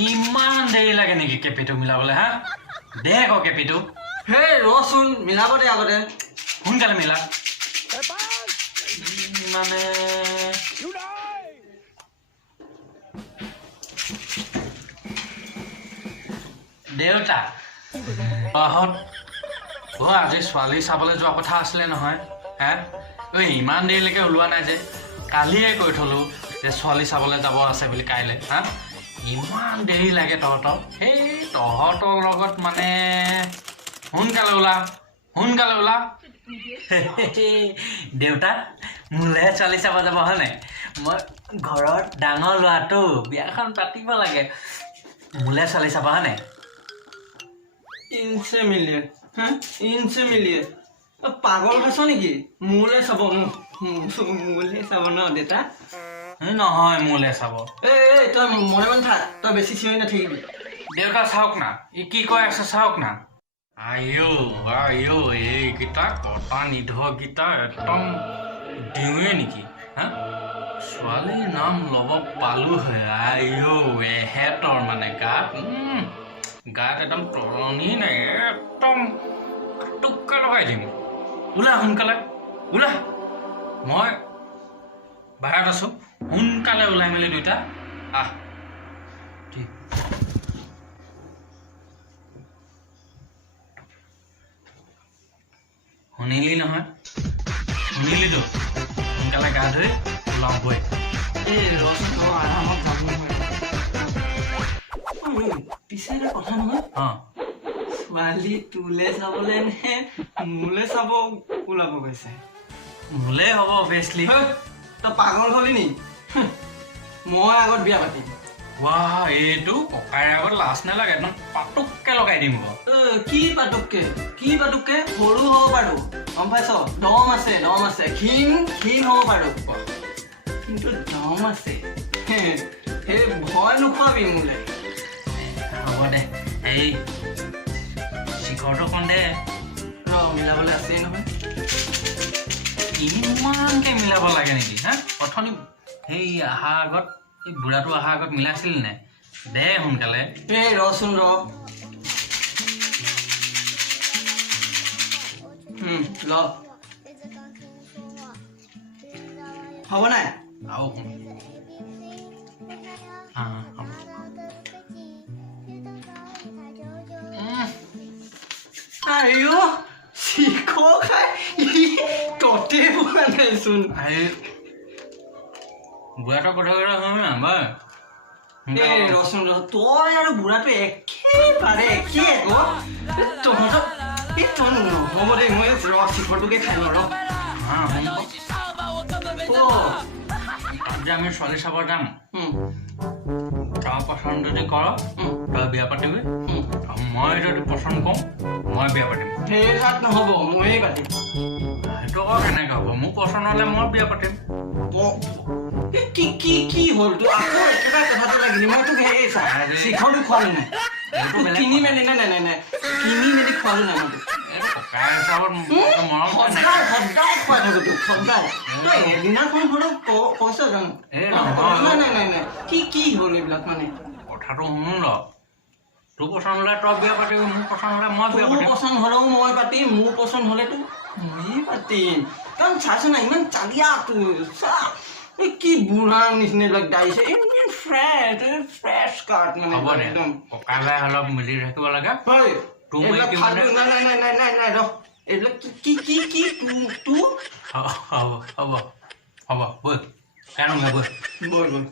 ইমান দেৰি লাগে নেকি কেপিটো মিলাবলৈ হা দে আকৌ কেপিটো হে ৰচোন মিলাব দে আগতে সোনকালে মিলা মানে দেউতা আজি ছোৱালী চাবলৈ যোৱা কথা আছিলে নহয় হে ঐ ইমান দেৰিলৈকে ওলোৱা নাই যে কালিয়ে কৈ থলো যে ছোৱালী চাবলৈ যাব আছে বুলি কাইলৈ হা ইমান দেৰি লাগে তহঁতৰ সেই তহঁতৰ লগত মানে সোনকালে ওলা দেউতা মোলে ছোৱালী চাব যাব হয় নাই মই ঘৰত ডাঙৰ ল'ৰাটো বিয়াখন পাতিব লাগে মোলে ছোৱালী চাব হয় নাই ইনচে মিলিয়ে পাগল খাইছ নেকি মোলে চাব ন দেউতা নহয় মোলে চাব এই তই মনে মনে থাক তই বেছি চিঞৰি নাথাকিবি দেউতা চাওক না ই কি কৈ আছে চাওক না আইঅ এইকেইটা কটা নিধকেইটা একদম দিওঁৱে নেকি হা ছোৱালীৰ নাম ল'ব পালোহে এহেঁতৰ মানে গাত একদম তৰণি নাই একদম টুককে লগাই দিম ওলা সোনকালে ওলা মই বাহিৰত আছো সোনকালে ওলাই মেলি দুইটা আহ ঠিক শুনিলি নহয় শুনিলিতো সোনকালে গা ধুই ওলাবই এই ৰচোন আৰামত যাব নহয় পিছে এটা কথা নহয় ছোৱালী তোলে চাবলে নে মোলে চাব ওলাব গৈছে মোলে হ'ব অভিয়াছলি তই পাগল হলি নি মই আগত বিয়া পাতিম এইটো ককাইৰ আগত লাজ নালাগে একদম পাতুককে লগাই দিম কি পাতুককে সৰু হ'ব পাৰো গম পাইছ দম আছে ক্ষীণ হ'ব পাৰো কিন্তু দম আছে সেই ভয় নোখোৱাবি মোলে হ'ব দে এই শিখৰটো কণ দে মিলাবলৈ আছেই নহয় ইমানকে মিলাব লাগে নেকি হা অথনি সেই অহাৰ আগত এই বুঢ়াটো অহাৰ আগত মিলাইছিল নে দে সোনকালে এই ৰচোন ল হ'ব নাই আৰু আইঅ শিখৰ খাই ততে পোৱা নাইচোন বুঢ়াটোৰ কথা শুনা ৰচোন তই আৰু বুঢ়াটো একেবাৰে একে তহঁতক তই নহ'ব দেই মই শিখৰটোকে খাই লওঁ যে আমি ছোৱালী চাব যাম তাৰ পচন্দ যদি কৰ তই বিয়া পাতিবি মই যদি পচন্দ কৰোঁ মই বিয়া পাতিম সেই হাত নহ'ব ময়ে পাতিম সেইটো আকৌ কেনেকৈ হ'ব মোৰ পচন্দ হ'লে মই বিয়া পাতিম কি হ'ল তোৰ আকৌ একেবাৰে কথাটো লাগিলি মই তোক সেই শিখৰটো খোৱালো নাই কিনি মেলি নাই খোৱালো নাই মই ককাই হিচাপত মৰম সদায় খুৱাই থাকো তোক সদায় তই এদিনাখন হ'লেও কৈছ জানো নাই কি হ'ল এইবিলাক মানে কথাটো শুনো ৰ তোৰ পচন্দ হ'লে তই বিয়া পাতিবি মোৰ পচন্দ হ'লে মই বিয়া পাতিম তোৰ পচন্দ হ'লেও মই পাতিম মোৰ পচন্দ হ'লেতো ময়ে পাতিম কাৰণ চাইছ না ইমান চালিয়া তোৰ চা কি বুঢ়া নিচিনা এইবিলাক গাইছে ইমান ফ্ৰেছ কাট মানে একদম ককাই ভাই অলপ মিলি থাকিব লাগে হয় তোৰ নাই ৰ এইবিলাক কি তোৰ হ'ব বৈ বৈ